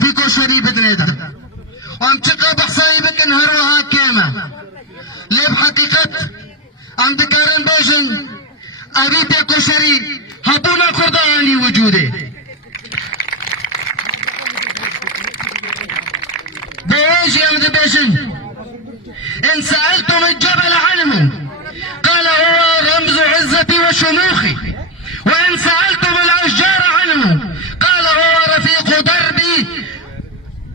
پیکو شری بدنه ده ام چقا بحثایی بکن هروها کیمه لیب حقیقت ام دکارن بیشن اوی پیکو شری هبونا کردانی وجوده بيجي ام دبيشن ان سألتم الجبل علم قال هو رمز عزتي وشموخي وان سألتم الاشجار عنه قال هو رفيق دربي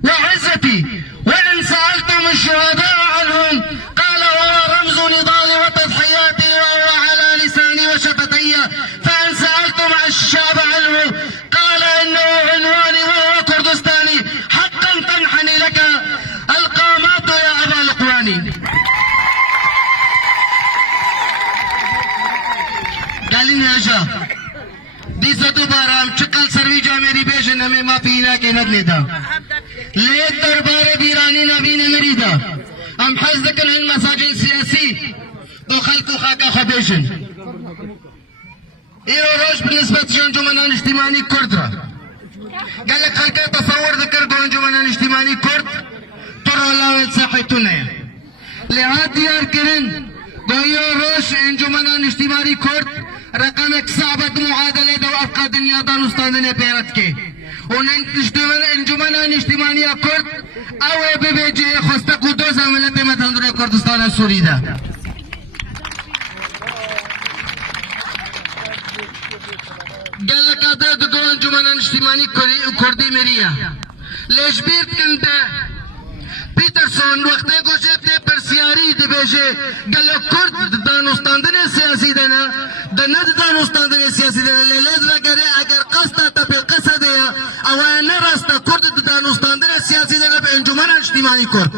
وعزتي وان سألتم الشهداء عنهم قال هو رمز نضالي وتضحياتي وهو على لساني وشفتي فان سألتم الشعب عنه قال انه عنواني وهو كردستاني حقا تنحني لك القامات يا ابا الاقواني قالين يا شاه ديسا دوبارا چکل سرویجا میری بیشن ہمیں ما پینا کے ند لیتا لیت دربار دیرانی نبین میری دا ام حزد کن ان مساجد سیاسی دو خلق خاکا خبیشن ایرو روش بالنسبة جنجمنان اجتماعي كرد قال لك خلقا تصور ذكر دو انجمنان اجتماعي كرد ترى لاول ساحتنا لهذا ديار كرن دو روش انجمنان اجتماعي كرد رقمك صعبة معادلة دو أبقى دنيا دان استاذنا بيرتك انجمنان اجتماعية كرد او ببيجي خستقو دو زملة مثلا كردستان السوري ده قال لك هذا دو انجمنان اجتماعي كردي مريا ليش بيرت كنت پیترسون وقتی گوشته پرسیاری دبیجه قال لك كرد دانستاندن سیاسی دنا دند دانستاندن سیاسی دنا لیز وگره اگر قصد تبی قصد یا او نرست كرد دانستاندن سیاسی دنا به انجمن اجتماعی کرد